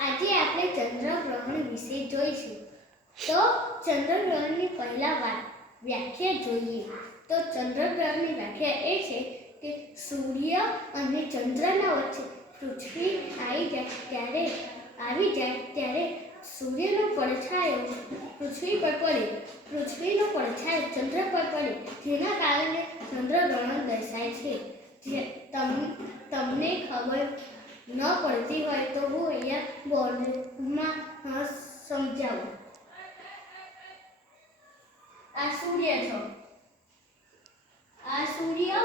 આજે આપણે ચંદ્રગ્રહણ વિશે જોઈશું. તો ચંદ્રગ્રહણની પહેલા વ્યાખ્યા જોઈએ. તો ચંદ્રગ્રહણની વ્યાખ્યા એ છે કે સૂર્ય અને ચંદ્રના વચ્ચે પૃથ્વી આવી જાય ત્યારે સૂર્યનો પડછાયો પૃથ્વી પર પડે, પૃથ્વીનો પડછાયો ચંદ્ર પર પડે, જેના કારણે ચંદ્રગ્રહણ દર્શાય છે. તમને ખબર ન પડતી હોય તો હું અહીંયા બોર્ડમાં સમજાવું. આ સૂર્ય છે, આ સૂર્ય,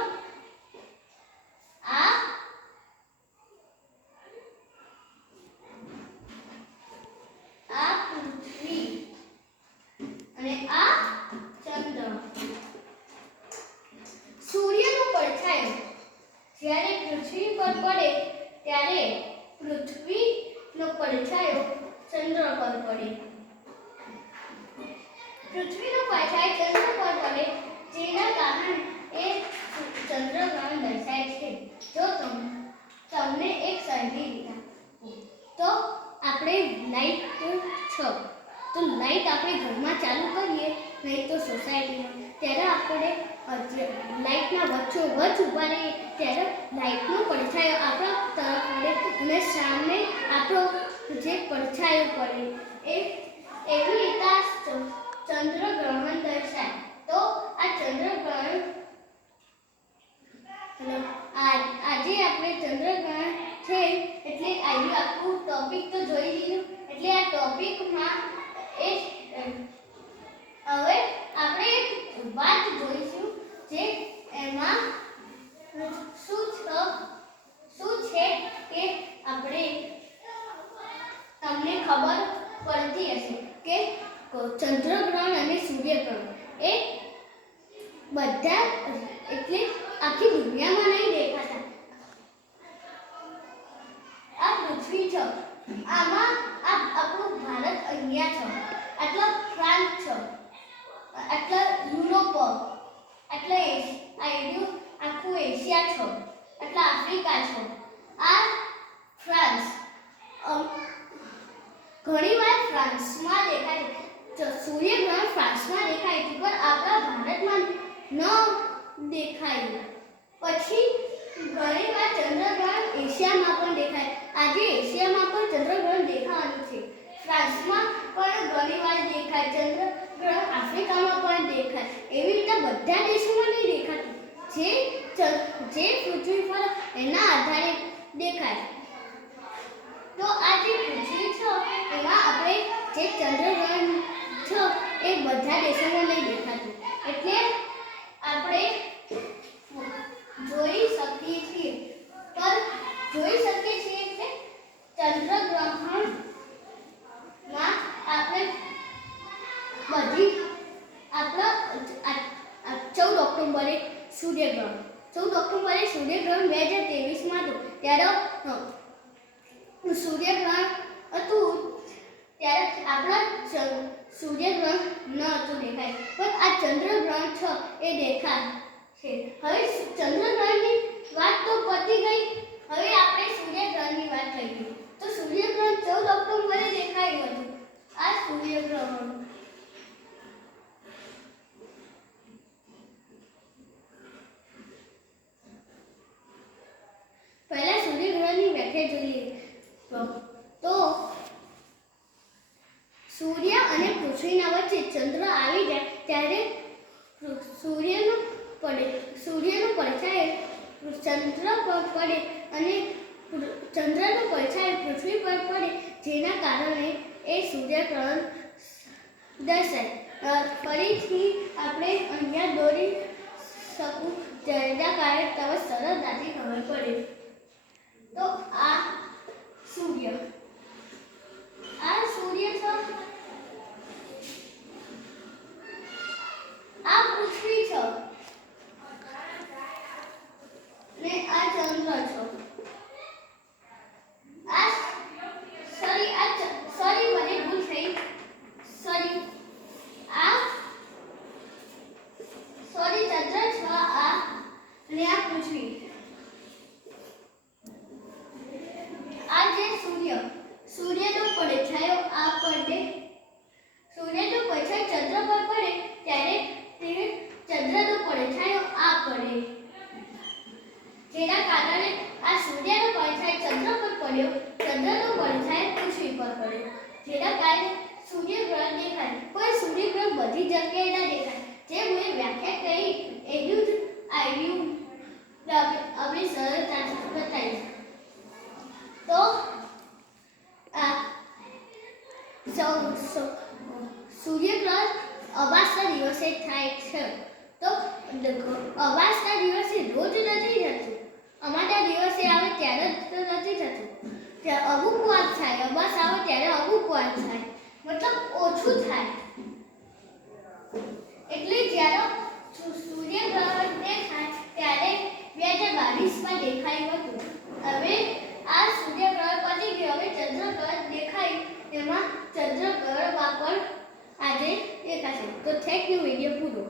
આ પૃથ્વી અને આ ચંદ્ર. સૂર્યનો પડછાયો જ્યારે પૃથ્વી પર પડે ત્યારે પૃથ્વીનો પડછાયો ચંદ્ર પર પડે. પૃથ્વીનો પડછાયો ચંદ્ર પર પડે જેના કારણે એ ચંદ્રગ્રહણ દર્શાય છે. જો તમને એક સરખી રીતે તો આપણે લાઈટ છે તો લાઈટ આપણે ઘરમાં ચાલુ કરીએ, નહીં તો સોસાયટીમાં, ત્યારે આપણે લાઈટના વચ્ચોવચ્ચ ઊભા રહીએ ત્યારે લાઈટનો પડછાયો આપણા તરફ પડે અને સામે આપણો જે પડછાયો પડે એવી રીતે ચંદ્રગ્રહણ દર્શાય. તો આ ચંદ્રગ્રહણ આજે આપણે ચંદ્રગ્રહણ છે એટલે આવ્યું આખું ટોપિક તો જોઈ લીધું. એટલે આ ટોપિકમાં હવે આપણે એક વાત જોઈશું જે એમાં શું છે કે તમને ખબર પડતી હશે કે ચંદ્રગ્રહણ અને સૂર્યગ્રહણ એ બધા એટલે આખી દુનિયામાં નહીં દેખાતા. આ પૃથ્વી છે, આમાં આપણું ભારત અહીંયા છે, આટલા ફ્રાન્સ છે, આટલા યુરોપ, આટલા આખું એશિયા છે, આટલા આફ્રિકા છે. આ ફ્રાન્સ ઘણીવાર ફ્રાન્સમાં દેખાય છે, સૂર્યગ્રહણ ફ્રાન્સમાં દેખાય છે, પણ આપણા ભારતમાં ન દેખાયું. પછી ઘણીવાર ચંદ્રગ્રહણ એશિયામાં પણ દેખાય. આજે એશિયામાં પણ ચંદ્રગ્રહણ દેખાવાનું છે. ફ્રાન્સમાં પણ ઘણીવાર દેખાય, ચંદ્રગ્રહણ આફ્રિકામાં પણ દેખાય. એવી રીતે બધા દેશોમાં નહીં દેખાતું. જે પૃથ્વી પર એના આધારે દેખાય. તો આ જે પૃથ્વી છે એમાં આપણે જે ચંદ્રગ્રહણ છે એ બધા દેશોમાં નહીં દેખાતું. એટલે આપણે જોઈ શકીએ છીએ એટલે ચંદ્રગ્રહણમાં આપણે બધી આપણા 14 ઓક્ટોબરે સૂર્યગ્રહણ 2023માં હતું. ત્યારે સૂર્યગ્રહણ હતું ત્યારે આપણા સૂર્યગ્રહણ ન હતું દેખાય, પણ આ ચંદ્રગ્રહણ છે એ દેખાય છે. હવે ચંદ્રગ્રહણની વાત તો પતી ગઈ, હવે આપણે સૂર્યગ્રહણની વાત કરીએ. તો સૂર્યગ્રહણ 14 ઓક્ટોબરે દેખાયું હતું. આ સૂર્યગ્રહણ પહેલા સૂર્યગ્રહણની વ્યાખ્યા જોઈએ. તો સૂર્ય અને પૃથ્વીના વચ્ચે ચંદ્ર આવી જાય ત્યારે સૂર્યનો પડછાયો ચંદ્ર પર પડે અને ચંદ્રનો પડછાયો પૃથ્વી પર પડે, જેના કારણે એ સૂર્યગ્રહણ દર્શાય. ફરીથી આપણે અહીંયા દોરી શકું જેના કારણે તમે સરળતાથી ખબર પડે. તો આ સૂર્ય છે, આ પૃથ્વી છે ને આ ચંદ્ર છે. મને ભૂલ થઈ. ચંદ્ર છે આ અને આ પૃથ્વી. આ જે સૂર્ય ત્યારે સૂર્યગ્રહણ દેખાય, પણ સૂર્યગ્રહણ બધી જગ્યાએ ના દેખાય. જે મેં વ્યાખ્યા કરી એટલું જ આવ્યું હવે સરળતાથી બતાવીશ. તો સૂર્યગ્રહણ અમાસના દિવસે થાય છે. તો અમાસના દિવસે રોજ નથી થતું, અમાસના દિવસે આવે ત્યારે તો નથી થતું, અમુક વાર થાય. અમાસ આવે ત્યારે અમુક વાર થાય, મતલબ ઓછું થાય. એટલે જ્યારે સૂર્યગ્રહણ દેખાય ત્યારે 2022માં દેખાયું હતું. હવે આ સૂર્યગ્રહણ પતી ગયું, હવે ચંદ્રગ્રહણ દેખાય. તેમાં ચંદ્રગ્રહણમાં પણ આજે દેખાશે. તો થેન્ક યુ. વિડીયો પૂરો.